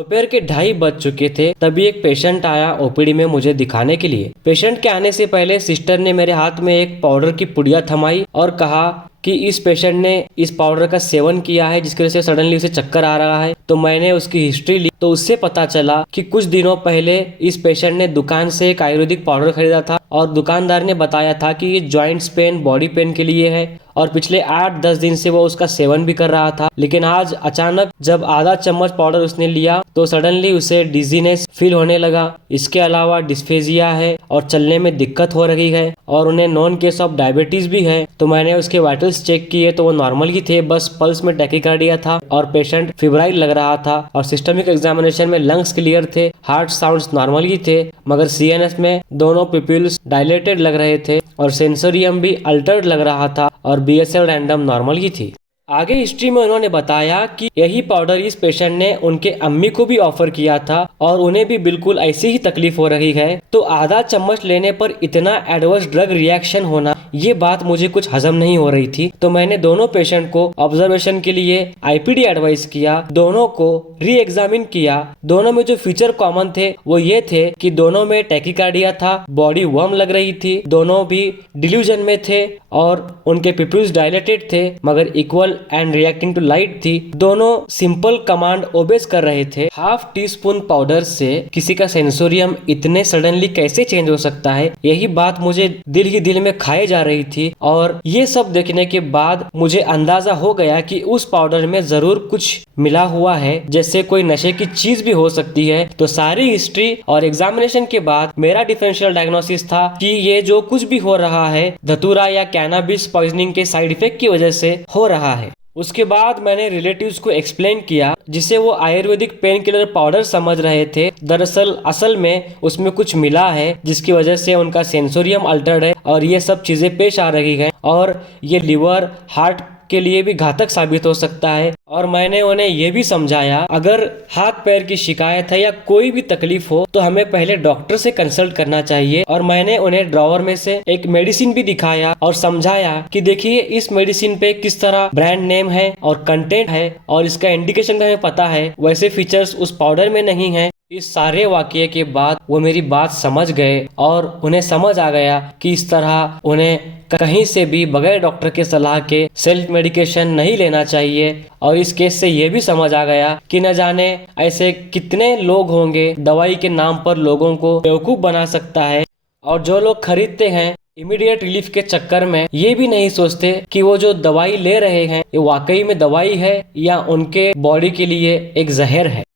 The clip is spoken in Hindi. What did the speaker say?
दोपहर के 2:30 बज चुके थे, तभी एक पेशेंट आया ओपीडी में मुझे दिखाने के लिए। पेशेंट के आने से पहले सिस्टर ने मेरे हाथ में एक पाउडर की पुड़िया थमाई और कहा कि इस पेशेंट ने इस पाउडर का सेवन किया है, जिसकी वजह से सडनली उसे चक्कर आ रहा है। तो मैंने उसकी हिस्ट्री ली, तो उससे पता चला कि कुछ दिनों पहले इस पेशेंट ने दुकान से एक आयुर्वेदिक पाउडर खरीदा था और दुकानदार ने बताया था कि ये जॉइंट्स पेन, बॉडी पेन के लिए है और पिछले 8-10 दिन से वो उसका सेवन भी कर रहा था। लेकिन आज अचानक जब आधा चम्मच पाउडर उसने लिया तो सडनली उसे डिजीनेस फील होने लगा। इसके अलावा डिस्फेजिया है और चलने में दिक्कत हो रही है और उन्हें नॉन केस ऑफ डायबिटीज भी है। तो मैंने उसके वाइटल्स चेक किए तो वो नॉर्मल ही थे, बस पल्स में टैकीकार्डिया था और पेशेंट फिब्राइल लग रहा था। और सिस्टमिक एग्जामिनेशन में लंग्स क्लियर थे, हार्ट साउंड्स नॉर्मल ही थे, मगर सीएनएस में दोनों पिपिल्स डायलेटेड लग रहे थे और सेंसोरियम भी अल्टर्ड लग रहा था और बीएसएल रैंडम नॉर्मल ही थी। आगे हिस्ट्री में उन्होंने बताया कि यही पाउडर इस पेशेंट ने उनके अम्मी को भी ऑफर किया था और उन्हें भी बिल्कुल ऐसी ही तकलीफ हो रही है। तो आधा चम्मच लेने पर इतना एडवर्स ड्रग रिएक्शन होना, ये बात मुझे कुछ हजम नहीं हो रही थी। तो मैंने दोनों पेशेंट को ऑब्जर्वेशन के लिए आईपीडी एडवाइस किया, दोनों को री एग्जामिन किया। दोनों में जो फीचर कॉमन थे वो ये थे कि दोनों में टैकीकार्डिया था, बॉडी वार्म लग रही थी, दोनों भी डिल्यूजन में थे और उनके पिपल्स डायलेटेड थे मगर equal and reacting to light थी। दोनों सिंपल कमांड ओबेस कर रहे थे। हाफ टी स्पून पाउडर से किसी का सेंसोरियम इतने सडनली कैसे चेंज हो सकता है, यही बात मुझे दिल ही दिल में खाए जा रही थी। और ये सब देखने के बाद मुझे अंदाजा हो गया कि उस पाउडर में जरूर कुछ मिला हुआ है, जैसे कोई नशे की चीज भी हो सकती है। तो सारी हिस्ट्री और एग्जामिनेशन के बाद मेरा डिफरेंशियल डायग्नोसिस था कि ये जो कुछ भी हो रहा है धतूरा या कैनाबिस पॉइजनिंग के साइड इफेक्ट की वजह से हो रहा है। उसके बाद मैंने रिलेटिव्स को एक्सप्लेन किया, जिसे वो आयुर्वेदिक पेन किलर पाउडर समझ रहे थे। दरअसल असल में उसमें कुछ मिला है जिसकी वजह से उनका सेंसोरियम अल्टर्ड है और ये सब चीजें पेश आ रही है और ये लिवर, हार्ट के लिए भी घातक साबित हो सकता है। और मैंने उन्हें ये भी समझाया, अगर हाथ पैर की शिकायत है या कोई भी तकलीफ हो तो हमें पहले डॉक्टर से कंसल्ट करना चाहिए। और मैंने उन्हें ड्रॉवर में से एक मेडिसिन भी दिखाया और समझाया कि देखिए इस मेडिसिन पे किस तरह ब्रांड नेम है और कंटेंट है और इसका इंडिकेशन भी हमें पता है, वैसे फीचर्स उस पाउडर में नहीं है। इस सारे वाकये के बाद वो मेरी बात समझ गए और उन्हें समझ आ गया कि इस तरह उन्हें कहीं से भी बगैर डॉक्टर के सलाह के सेल्फ मेडिकेशन नहीं लेना चाहिए। और इस केस से ये भी समझ आ गया कि न जाने ऐसे कितने लोग होंगे दवाई के नाम पर लोगों को बेवकूफ बना सकता है। और जो लोग खरीदते हैं इमीडिएट रिलीफ के चक्कर में ये भी नहीं सोचते कि वो जो दवाई ले रहे हैं ये वाकई में दवाई है या उनके बॉडी के लिए एक जहर है।